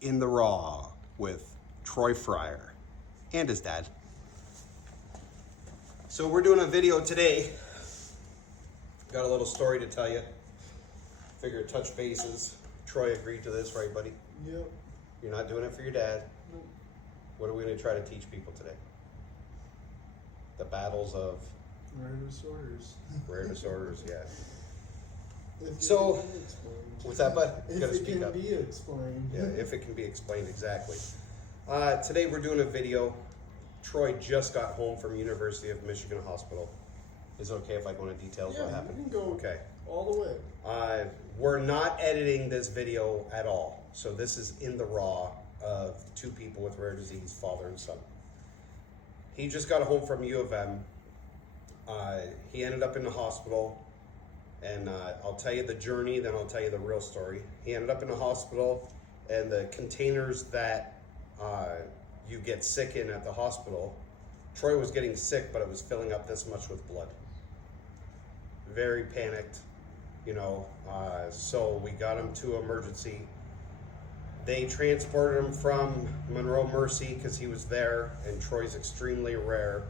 In the Raw with Troy Fryer and his dad. So we're doing a video today. Got a little story to tell you. Figured touch bases. Troy agreed to this, right, buddy? Yep. You're not doing it for your dad. Nope. What are we going to try to teach people today? The battles of Rare disorders. rare disorders, yeah. If So, it can be explained. what's that, bud? You If gotta it speak can up. be explained. Yeah, if it can be explained exactly. Today we're doing a video. Troy just got home from University of Michigan Hospital. Is it okay if I go into details Yeah, what you happened? can go Okay. all the way. We're not editing this video at all. So this is in the raw of two people with rare disease, father and son. He just got home from U of M. He ended up in the hospital, and I'll tell you the journey, then I'll tell you the real story. He ended up in the hospital, and the containers that you get sick in at the hospital, Troy was getting sick, but it was filling up this much with blood. Very panicked, you know, so we got him to emergency. They transported him from Monroe Mercy because he was there, and Troy's extremely rare.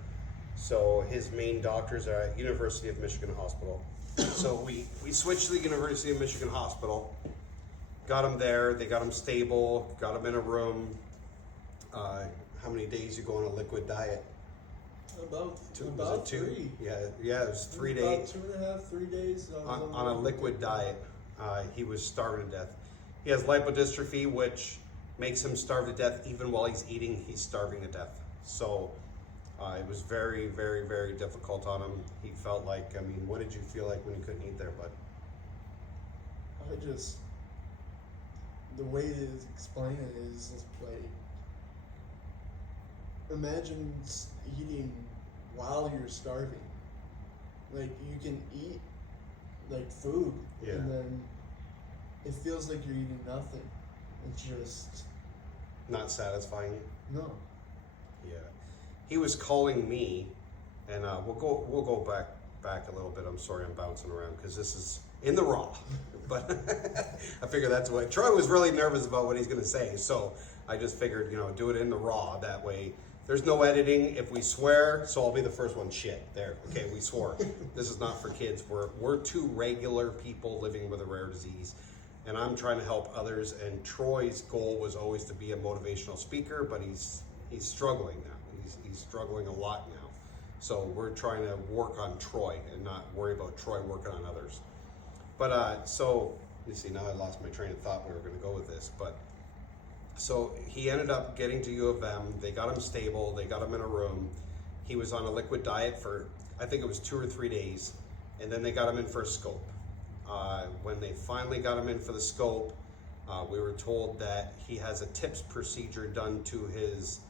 So his main doctors are at University of Michigan Hospital. So we switched to the University of Michigan Hospital, got him there, they got him stable, got him in a room. How many days you go on a liquid diet? About Was it two? three. Yeah, it was 3 About days. 2.5, 3 days. I was On a liquid diet. He was starving to death. He has lipodystrophy, which makes him starve to death. Even while he's eating, he's starving to death. So it was very, very, very difficult on him. He felt like, I mean, what did you feel like when you couldn't eat there, bud? the way to explain it is like, imagine eating while you're starving. Like, you can eat like food, Yeah. and then it feels like you're eating nothing. It's just Not satisfying you? no. Yeah. He was calling me, and we'll go back a little bit. I'm sorry I'm bouncing around because this is in the raw. But I figure that's what Troy was really nervous about what he's gonna say. So I just figured, you know, do it in the raw. That way there's no editing. If we swear, so I'll be the first one. Shit, there. Okay, we swore. This is not for kids. We're two regular people living with a rare disease, and I'm trying to help others. And Troy's goal was always to be a motivational speaker, but he's struggling now. He's struggling a lot now. So we're trying to work on Troy and not worry about Troy working on others. But so let me see. Now I lost my train of thought where we were going to go with this, but. So he ended up getting to U of M. They got him stable. They got him in a room. He was on a liquid diet for, I think it was 2 or 3 days. And then they got him in for a scope. When they finally got him in for the scope, we were told that he has a TIPS procedure done to his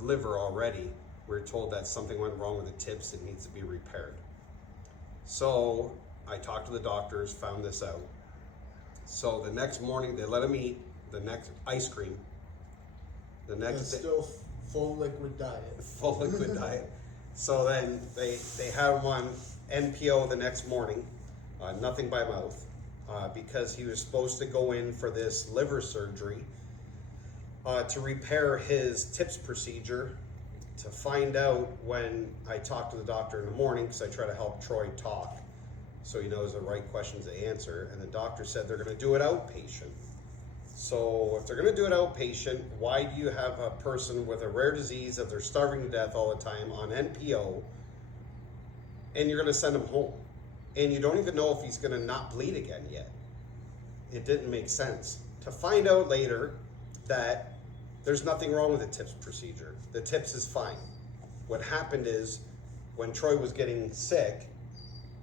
liver already. We were told that something went wrong with the TIPS. It needs to be repaired. So I talked to the doctors, found this out. So the next morning, they let him eat the next ice cream. The And next day, still full liquid diet. full liquid diet. So then they had him on NPO the next morning, nothing by mouth, because he was supposed to go in for this liver surgery to repair his TIPS procedure. To find out, when I talked to the doctor in the morning, because I try to help Troy talk so he knows the right questions to answer, and the doctor said they're going to do it outpatient. So if they're going to do it outpatient, why do you have a person with a rare disease that they're starving to death all the time on NPO, and you're going to send him home? And you don't even know if he's going to not bleed again yet. It didn't make sense. To find out later that there's nothing wrong with the TIPS procedure. The TIPS is fine. What happened is, when Troy was getting sick,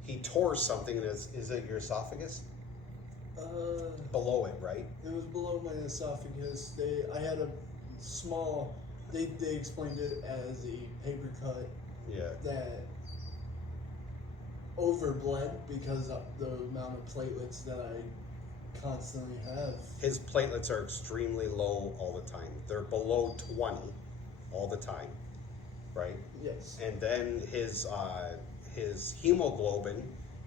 he tore something in is it your esophagus? Below it, right? It was below my esophagus. I had a small. They explained it as a paper cut Yeah. that overbled because of the amount of platelets that I constantly have. His platelets are extremely low all the time. They're below 20 all the time, right? Yes. And then his hemoglobin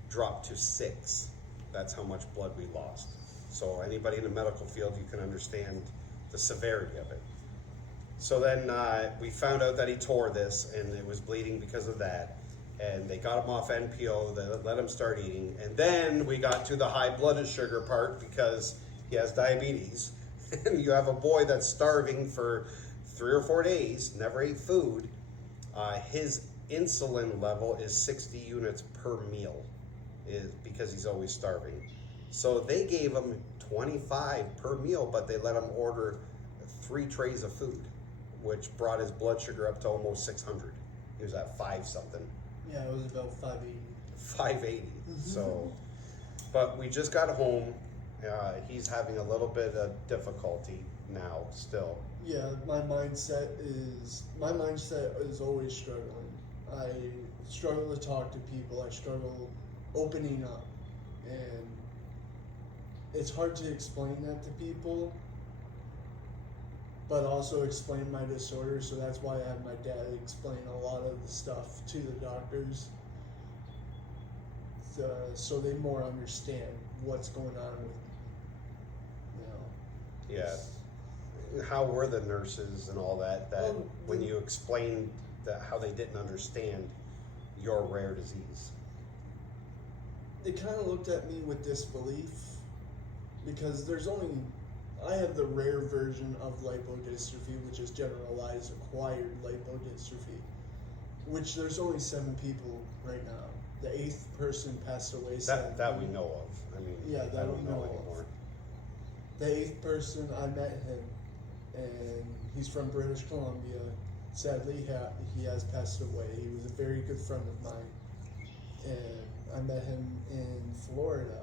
dropped to 6. That's how much blood we lost. So anybody in the medical field, you can understand the severity of it. So then we found out that he tore this and it was bleeding because of that. And they got him off NPO, they let him start eating. And then we got to the high blood sugar part because he has diabetes. And you have a boy that's starving for 3 or 4 days, never ate food. His insulin level is 60 units per meal because he's always starving. So they gave him 25 per meal, but they let him order 3 trays of food, which brought his blood sugar up to almost 600. He was at 5 something. Yeah, it was about 580. 580. So, but we just got home. He's having a little bit of difficulty now still. Yeah, my mindset is always struggling. I struggle to talk to people. I struggle opening up, and it's hard to explain that to people, but also explain my disorder. So that's why I had my dad explain a lot of the stuff to the doctors, so they more understand what's going on with me. Yeah. How were the nurses and all that? Well, When you explained that how they didn't understand your rare disease? They kind of looked at me with disbelief because I have the rare version of lipodystrophy, which is generalized acquired lipodystrophy, which there's only 7 people right now. The 8th person passed away. That we know of. I mean, Yeah, that I don't we know know of. anymore. The 8th person, I met him, and he's from British Columbia. Sadly, he has passed away. He was a very good friend of mine, and I met him in Florida.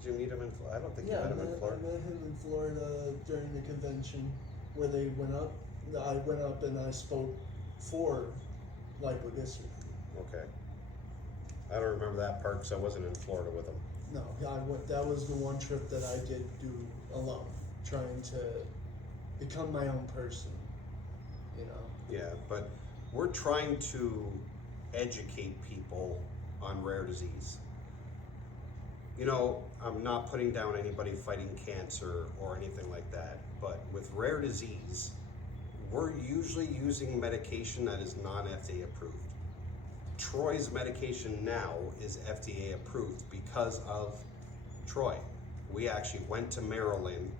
Did you meet him in Florida? I don't think Yeah, you met I him in Florida. met him in Florida during the convention where they went up. I went up and I spoke for lipodystrophy. Okay. I don't remember that part because I wasn't in Florida with him. No, that was the one trip that I did do alone, trying to become my own person, you know. Yeah, but we're trying to educate people on rare disease. You know, I'm not putting down anybody fighting cancer or anything like that, but with rare disease, we're usually using medication that is non-FDA approved. Troy's medication now is FDA approved because of Troy. We actually went to Maryland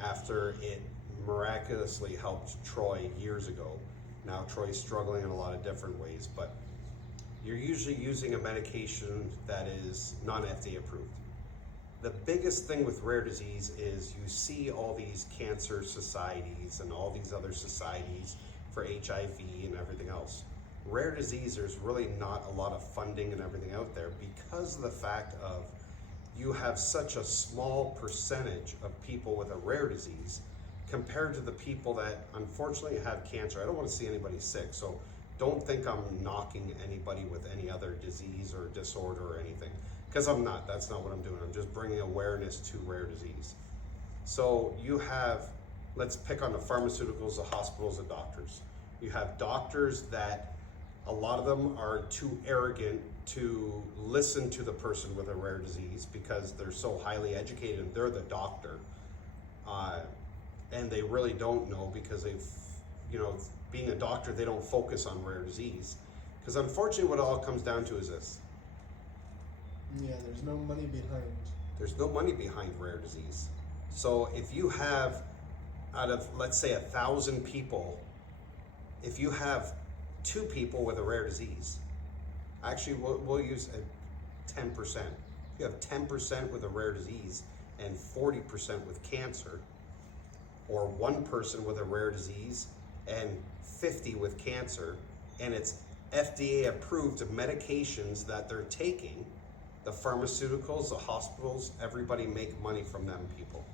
after it miraculously helped Troy years ago. Now Troy's struggling in a lot of different ways, but you're usually using a medication that is non-FDA approved. The biggest thing with rare disease is you see all these cancer societies and all these other societies for HIV and everything else. Rare disease, there's really not a lot of funding and everything out there because of the fact of you have such a small percentage of people with a rare disease compared to the people that unfortunately have cancer. I don't want to see anybody sick, so don't think I'm knocking anybody with any other disease or disorder or anything, because I'm not. That's not what I'm doing. I'm just bringing awareness to rare disease. So you have, let's pick on the pharmaceuticals, the hospitals, the doctors. You have doctors that a lot of them are too arrogant to listen to the person with a rare disease because they're so highly educated and they're the doctor. And they really don't know because they've, you know, being a doctor, they don't focus on rare disease. Because unfortunately what it all comes down to is this. Yeah, there's no money behind. There's no money behind rare disease. So if you have, out of, let's say 1,000 people, if you have 2 people with a rare disease, actually we'll use 10%. You have 10% with a rare disease and 40% with cancer, or 1 person with a rare disease and 50 with cancer, and it's FDA approved medications that they're taking, the pharmaceuticals, the hospitals, everybody make money from them people.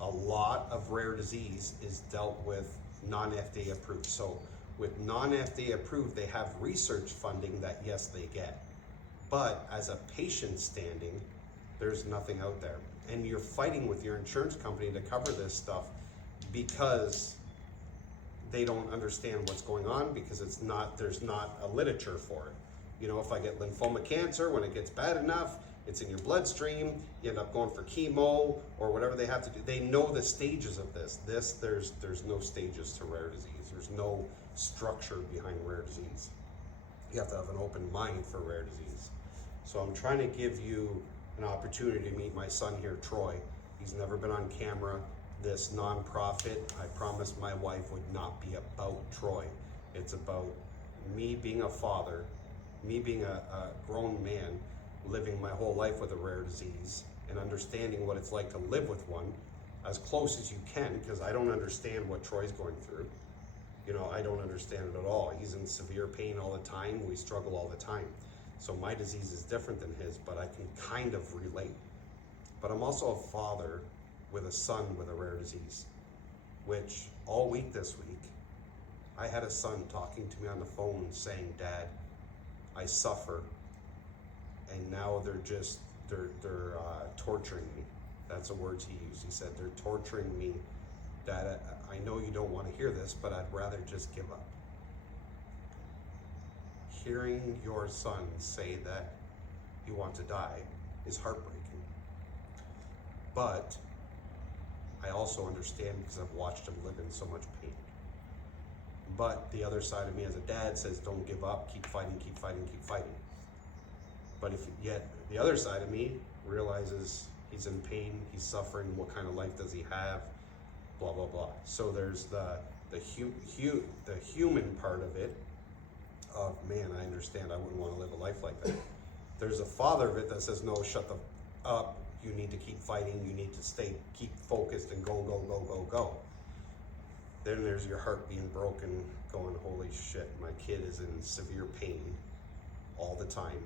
A lot of rare disease is dealt with non-FDA approved. So with non-FDA approved, they have research funding that yes, they get. But as a patient standing, there's nothing out there. And you're fighting with your insurance company to cover this stuff because they don't understand what's going on, because it's not, there's not a literature for it. You know, if I get lymphoma cancer, when it gets bad enough, It's in your bloodstream. You end up going for chemo or whatever they have to do. They know the stages of this. There's no stages to rare disease. There's no structure behind rare disease. You have to have an open mind for rare disease. So I'm trying to give you an opportunity to meet my son here, Troy. He's never been on camera. This nonprofit, I promised my wife, would not be about Troy. It's about me being a father, me being a grown man, living my whole life with a rare disease and understanding what it's like to live with one as close as you can, because I don't understand what Troy's going through. You know, I don't understand it at all. He's in severe pain all the time. We struggle all the time. So my disease is different than his, but I can kind of relate. But I'm also a father with a son with a rare disease, which all week this week, I had a son talking to me on the phone saying, Dad, I suffer, and now they're torturing me. That's the words he used. He said, they're torturing me. Dad, I know you don't want to hear this, but I'd rather just give up. Hearing your son say that he wants to die is heartbreaking. But I also understand because I've watched him live in so much pain. But the other side of me as a dad says, don't give up, keep fighting, keep fighting, keep fighting. But yet the other side of me realizes he's in pain, he's suffering, what kind of life does he have, blah, blah, blah. So there's the human part of it, of, man, I understand, I wouldn't want to live a life like that. There's a father of it that says, no, shut the up, you need to keep fighting, you need to keep focused and go, go, go, go, go. Then there's your heart being broken, going, holy shit, my kid is in severe pain all the time.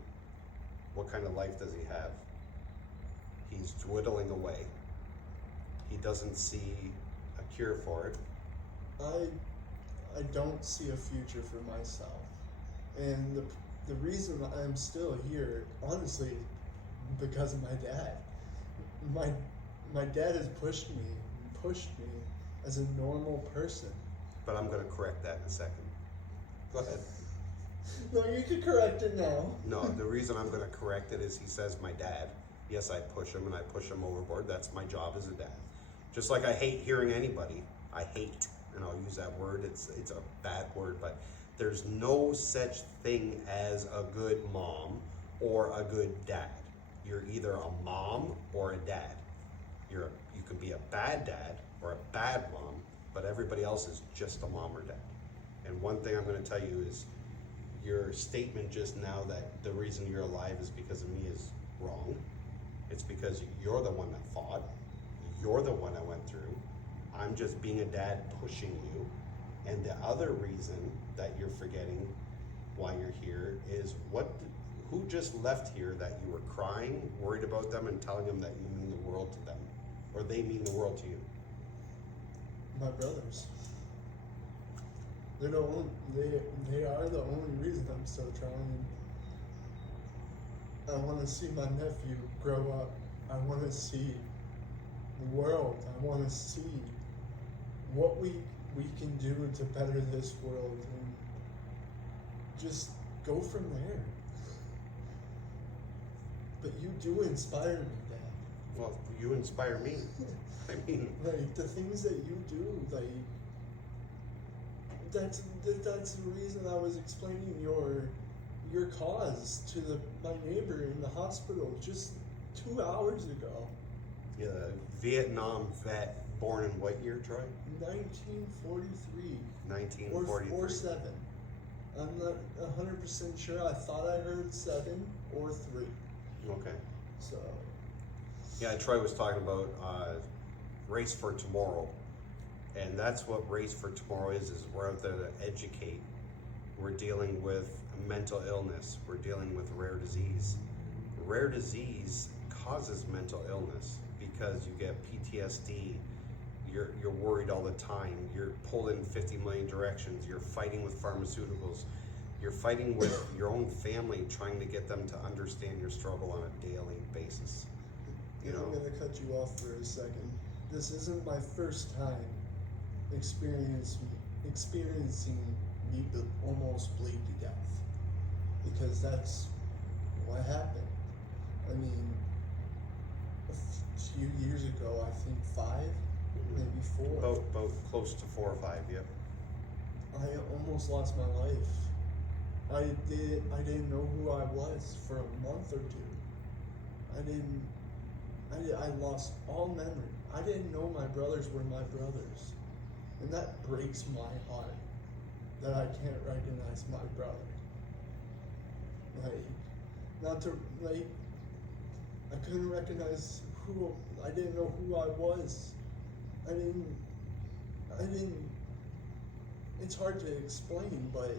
What kind of life does he have? He's dwindling away. He doesn't see a cure for it. I don't see a future for myself. And the reason I'm still here, honestly, because of my dad. My dad has pushed me as a normal person. But I'm going to correct that in a second. Go ahead. No, you can correct it now. No, the reason I'm going to correct it is he says my dad. Yes, I push him and I push him overboard. That's my job as a dad. Just like I hate hearing anybody. I hate, and I'll use that word. It's a bad word, but there's no such thing as a good mom or a good dad. You're either a mom or a dad. You can be a bad dad or a bad mom, but everybody else is just a mom or dad. And one thing I'm going to tell you is your statement just now that the reason you're alive is because of me is wrong. It's because you're the one that fought. You're the one I went through. I'm just being a dad pushing you. And the other reason that you're forgetting why you're here is who just left here that you were crying, worried about them, and telling them that you mean the world to them, or they mean the world to you? My brothers. They are the only reason I'm still trying. I want to see my nephew grow up. I want to see the world. I want to see what we can do to better this world and just go from there. But you do inspire me, Dad. Well, you inspire me. I mean, like the things that you do, like that's the reason I was explaining your cause to my neighbor in the hospital just 2 hours ago. yeah, Vietnam vet, born in what year, Troy? 1943. 1943. Or 7. I'm not 100% sure. I thought I heard 7 or 3. Okay. So. Yeah, Troy was talking about Race for Tomorrow, and that's what Race for Tomorrow is we're out there to educate. We're dealing with mental illness. We're dealing with rare disease. Rare disease causes mental illness because you get PTSD. You're worried all the time. You're pulled in 50 million directions. You're fighting with pharmaceuticals. You're fighting with your own family, trying to get them to understand your struggle on a daily basis. You know. I'm gonna cut you off for a second. This isn't my first time experiencing me almost bleed to death, because that's what happened. I mean, a few years ago, I think 5, maybe 4. About close to 4 or 5, yep. I almost lost my life. I didn't know who I was for a month or 2. I lost all memory. I didn't know my brothers were my brothers. And that breaks my heart that I can't recognize my brother. I couldn't recognize I didn't know who I was. I didn't, it's hard to explain, but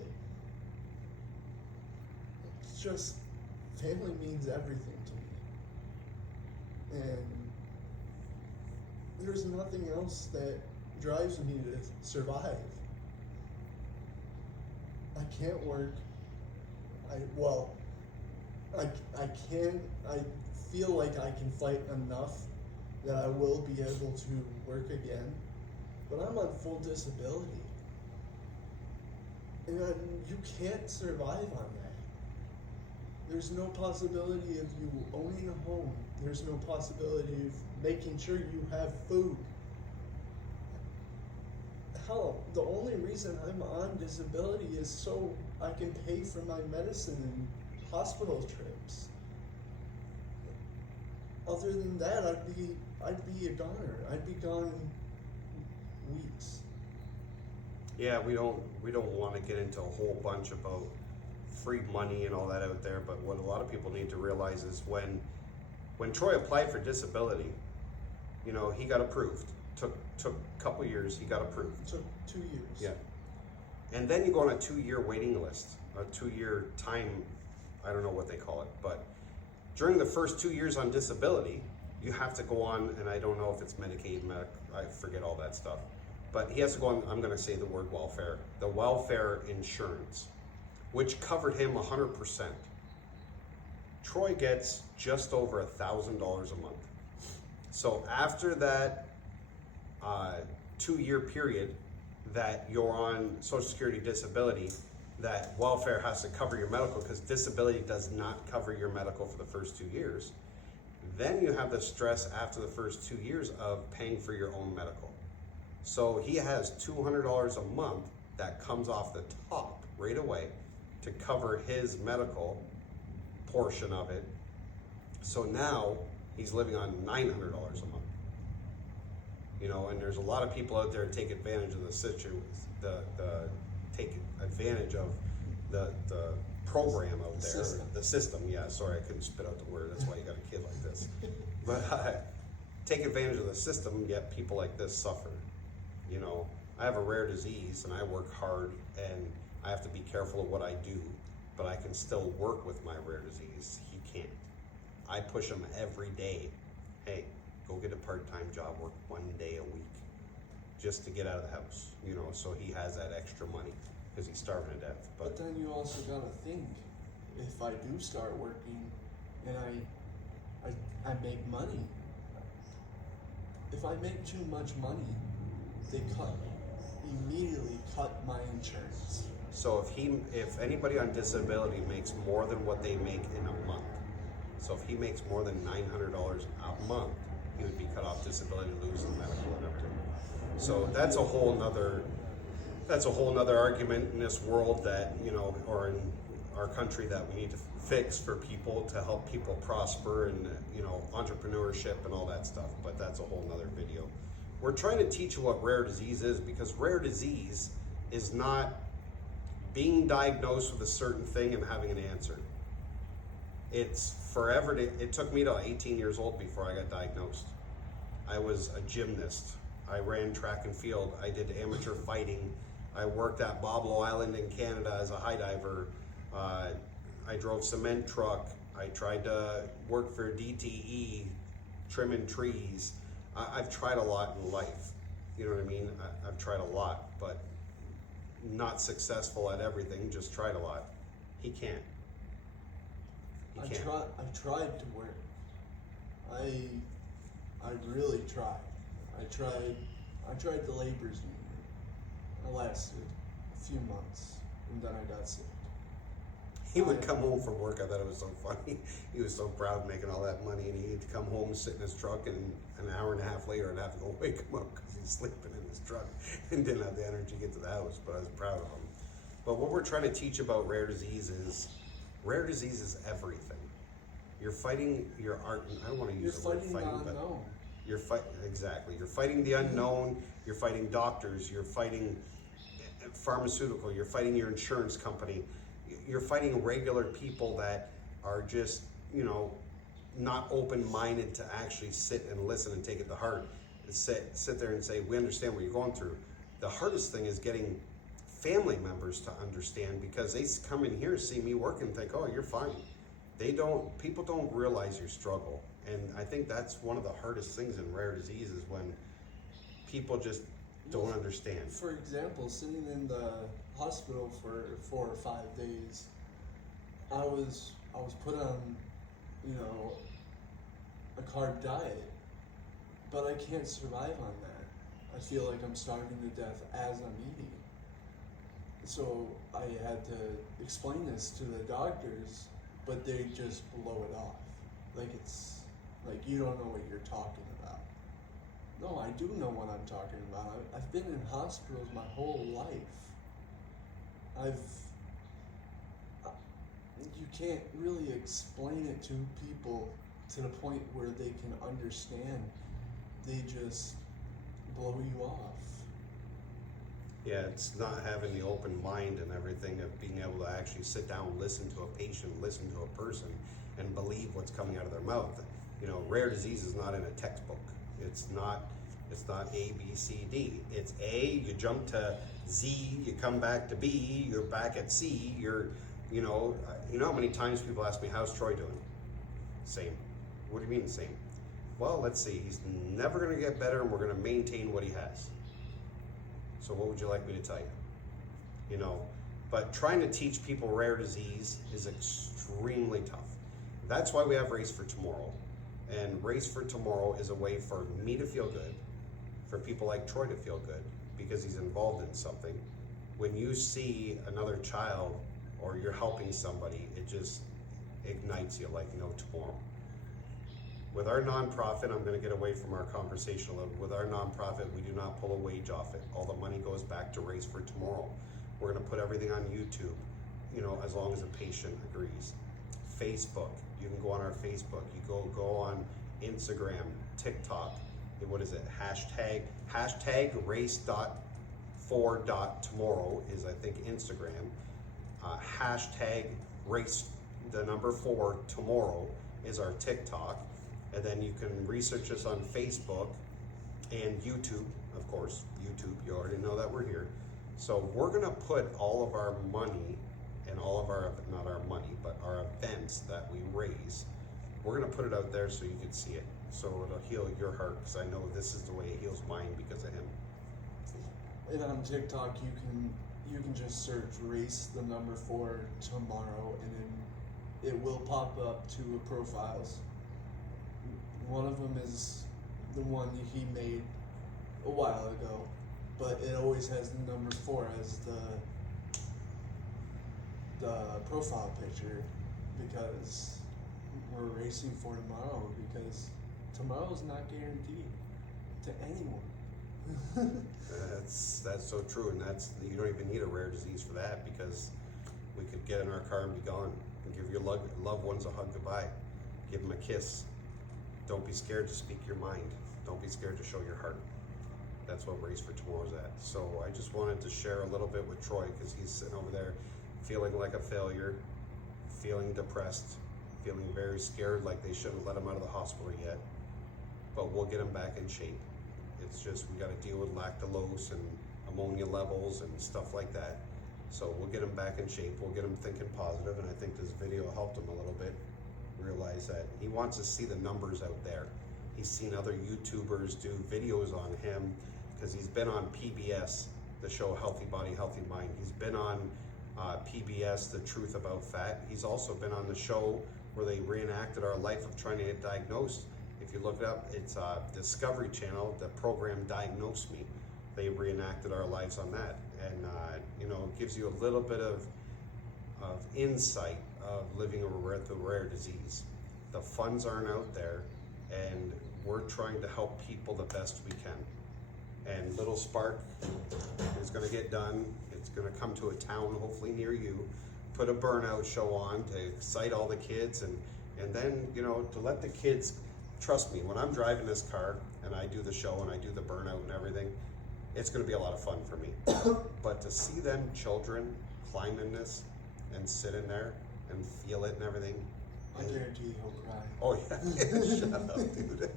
it's just, family means everything to me. And there's nothing else that drives me to survive. I can't work. I feel like I can fight enough that I will be able to work again, but I'm on full disability. And you can't survive on that. There's no possibility of you owning a home. There's no possibility of making sure you have food. Hell, the only reason I'm on disability is so I can pay for my medicine and hospital trips. Other than that, I'd be a goner. I'd be gone in weeks. Yeah, we don't want to get into a whole bunch about free money and all that out there, but what a lot of people need to realize is when Troy applied for disability, he got approved. Took a couple years, he got approved. It took 2 years. Yeah. And then you go on a 2-year waiting list, a 2-year time, I don't know what they call it, but during the first 2 years on disability, you have to go on, and I don't know if it's Medicaid, I forget all that stuff, but he has to go on, I'm gonna say the word welfare, the welfare insurance, which covered him 100%. Troy gets just over $1,000 a month. So after that 2-year period that you're on Social Security disability, that welfare has to cover your medical because disability does not cover your medical for the first 2 years. Then you have the stress after the first 2 years of paying for your own medical. So he has $200 a month that comes off the top right away to cover his medical portion of it. So now he's living on $900 a month. And there's a lot of people out there take advantage of the program out there. The system, yeah, sorry, I couldn't spit out the word, that's why you got a kid like this. But take advantage of the system, yet people like this suffer. I have a rare disease and I work hard and I have to be careful of what I do, but I can still work with my rare disease. He can't. I push him every day. Hey, go get a part-time job, work 1 day a week just to get out of the house, so he has that extra money because he's starving to death. But then you also gotta think, if I do start working and I make money, if I make too much money, they immediately cut my insurance. So if anybody on disability makes more than what they make in a month, so if he makes more than $900 a month, he would be cut off disability, lose the medical and everything. So that's a whole nother argument in this world that, or in our country that we need to fix for people to help people prosper and, entrepreneurship and all that stuff. But that's a whole nother video. We're trying to teach you what rare disease is, because rare disease is not being diagnosed with a certain thing and having an answer. It's forever. It took me to 18 years old before I got diagnosed. I was a gymnast. I ran track and field. I did amateur fighting. I worked at Boblo Island in Canada as a high diver. I drove cement truck. I tried to work for DTE, trimming trees. I've tried a lot in life. You know what I mean? I've tried a lot, but not successful at everything. Just tried a lot. He can't. I tried to work. I really tried. I tried the labor's union. I lasted a few months and then I got sick. He would come home from work. I thought it was so funny. He was so proud making all that money, and he'd come home and sit in his truck, and an hour and a half later, I'd have to go wake him up because he's sleeping in his truck and didn't have the energy to get to the house. But I was proud of him. But what we're trying to teach about rare disease is everything. You're fighting your art. I don't want to use the word fighting fighting, the but unknown. you're exactly. You're fighting the unknown. You're fighting doctors. You're fighting pharmaceutical. You're fighting your insurance company. You're fighting regular people that are just, not open-minded to actually sit and listen and take it to heart. And sit there and say, we understand what you're going through. The hardest thing is getting family members to understand, because they come in here, see me work, and think, oh, you're fine. People don't realize your struggle. And I think that's one of the hardest things in rare disease is when people just don't understand. For example, sitting in the hospital for 4 or 5 days, I was put on, a carb diet, but I can't survive on that. I feel like I'm starving to death as I'm eating. So I had to explain this to the doctors, but they just blow it off. Like it's like, you don't know what you're talking about. No, I do know what I'm talking about. I've been in hospitals my whole life. You can't really explain it to people to the point where they can understand. They just blow you off. Yeah, it's not having the open mind and everything of being able to actually sit down, listen to a patient, listen to a person, and believe what's coming out of their mouth. Rare disease is not in a textbook. It's not A, B, C, D. It's A, you jump to Z, you come back to B, you're back at C, you know how many times people ask me, how's Troy doing? Same. What do you mean same? Well, let's see, he's never gonna get better, and we're gonna maintain what he has. So what would you like me to tell you? But trying to teach people rare disease is extremely tough. That's why we have Race for Tomorrow. And Race for Tomorrow is a way for me to feel good, for people like Troy to feel good, because he's involved in something. When you see another child or you're helping somebody, it just ignites you like no tomorrow. With our nonprofit, I'm going to get away from our conversation a little. With our nonprofit, we do not pull a wage off it. All the money goes back to Race for Tomorrow. We're going to put everything on YouTube, as long as a patient agrees. Facebook, you can go on our Facebook. You go on Instagram, TikTok. What is it? Hashtag race.for.tomorrow is, I think, Instagram. Hashtag race4 tomorrow is our TikTok. And then you can research us on Facebook and YouTube, of course. YouTube, you already know that we're here. So we're gonna put all of our money and all of our, not our money, but our events that we raise, we're gonna put it out there so you can see it. So it'll heal your heart, because I know this is the way it heals mine because of him. And on TikTok, you can just search race4 tomorrow, and then it will pop up 2 profiles. One of them is the one he made a while ago, but it always has the number 4 as the profile picture, because we're racing for tomorrow, because tomorrow's not guaranteed to anyone. That's so true, and you don't even need a rare disease for that, because we could get in our car and be gone, and give your loved ones a hug goodbye, give them a kiss. Don't be scared to speak your mind. Don't be scared to show your heart. That's what Race for Tomorrow's at. So I just wanted to share a little bit with Troy, because he's sitting over there feeling like a failure, feeling depressed, feeling very scared, like they shouldn't let him out of the hospital yet. But we'll get him back in shape. It's just, we got to deal with lactulose and ammonia levels and stuff like that. So we'll get him back in shape. We'll get him thinking positive, and I think this video helped him a little bit realize that he wants to see the numbers out there. He's seen other YouTubers do videos on him, because he's been on PBS, the show Healthy Body, Healthy Mind. He's been on PBS, The Truth About Fat. He's also been on the show where they reenacted our life of trying to get diagnosed. If you look it up, it's Discovery Channel, the program Diagnose Me. They reenacted our lives on that, and it gives you a little bit of insight of living with a rare disease. The funds aren't out there, and we're trying to help people the best we can. And Little Spark is going to get done. It's going to come to a town hopefully near you, put a burnout show on to excite all the kids, and then, you know, to let the kids, trust me, when I'm driving this car and I do the show and I do the burnout and everything, it's going to be a lot of fun for me. But to see them children climb in this and sit in there and feel it and everything. I guarantee he'll cry. Oh yeah, shut up, dude.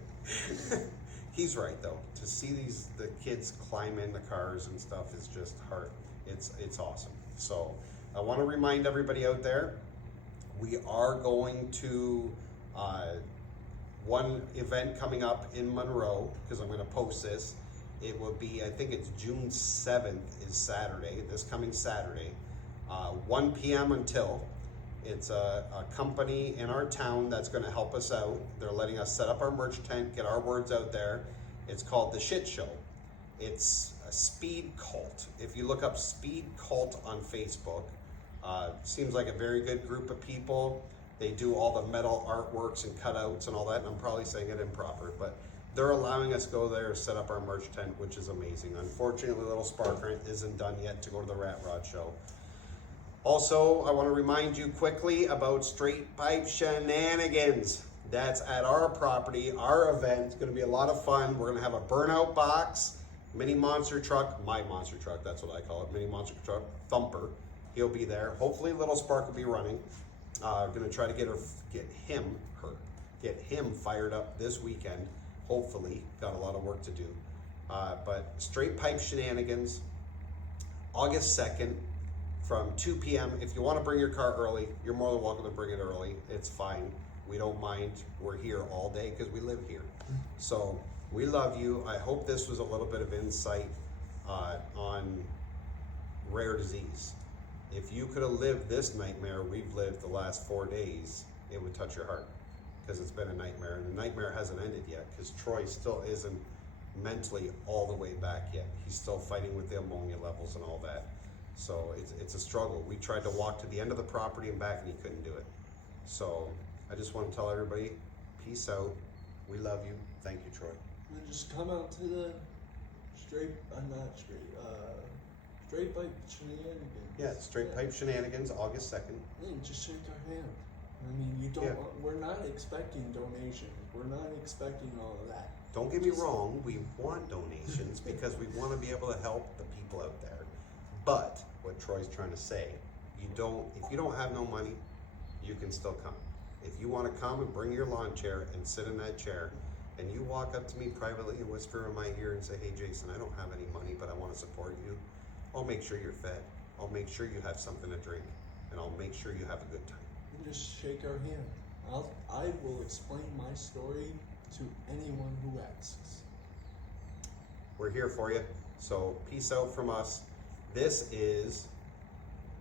He's right though. To see the kids climb in the cars and stuff is just heart. It's awesome. So I want to remind everybody out there, we are going to one event coming up in Monroe, because I'm going to post this. It will be, I think it's June 7th is Saturday, this coming Saturday, 1 p.m. until. It's a company in our town that's going to help us out. They're letting us set up our merch tent, get our words out there. It's called The Shit Show. It's a speed cult. If you look up Speed Cult on Facebook, seems like a very good group of people. They do all the metal artworks and cutouts and all that, and I'm probably saying it improper, but they're allowing us to go there and set up our merch tent, which is amazing. Unfortunately, Little Spark isn't done yet to go to the Rat Rod show. Also, I want to remind you quickly about Straight Pipe Shenanigans. That's at our property, our event. It's going to be a lot of fun. We're going to have a burnout box, mini monster truck, my monster truck, that's what I call it, mini monster truck, Thumper. He'll be there. Hopefully Little Spark will be running. Going to try to get him fired up this weekend. Hopefully, got a lot of work to do. But Straight Pipe Shenanigans, August 2nd, from 2 p.m. If you want to bring your car early, you're more than welcome to bring it early. It's fine. We don't mind. We're here all day because we live here. So we love you. I hope this was a little bit of insight on rare disease. If you could have lived this nightmare we've lived the last 4 days, it would touch your heart, because it's been a nightmare, and the nightmare hasn't ended yet, because Troy still isn't mentally all the way back yet. He's still fighting with the ammonia levels and all that. So it's a struggle. We tried to walk to the end of the property and back, and he couldn't do it. So I just want to tell everybody, peace out. We love you. Thank you, Troy. And then just come out to the straight pipe shenanigans. Yeah, Straight Pipe Shenanigans, August 2nd. And just shake our hand. I mean, you don't. Yeah. We're not expecting donations. We're not expecting all of that. Don't get me wrong, we want donations because we want to be able to help the people out there. But what Troy's trying to say, if you don't have no money, you can still come. If you want to come and bring your lawn chair and sit in that chair, and you walk up to me privately and whisper in my ear and say, hey Jason, I don't have any money, but I want to support you, I'll make sure you're fed. I'll make sure you have something to drink, and I'll make sure you have a good time. And just shake our hand. I will explain my story to anyone who asks. We're here for you. So peace out from us. This is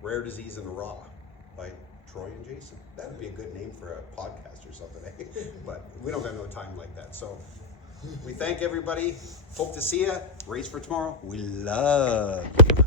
Rare Disease in the Raw by Troy and Jason. That would be a good name for a podcast or something, eh? But we don't have no time like that. So we thank everybody. Hope to see you. Race for tomorrow. We love you.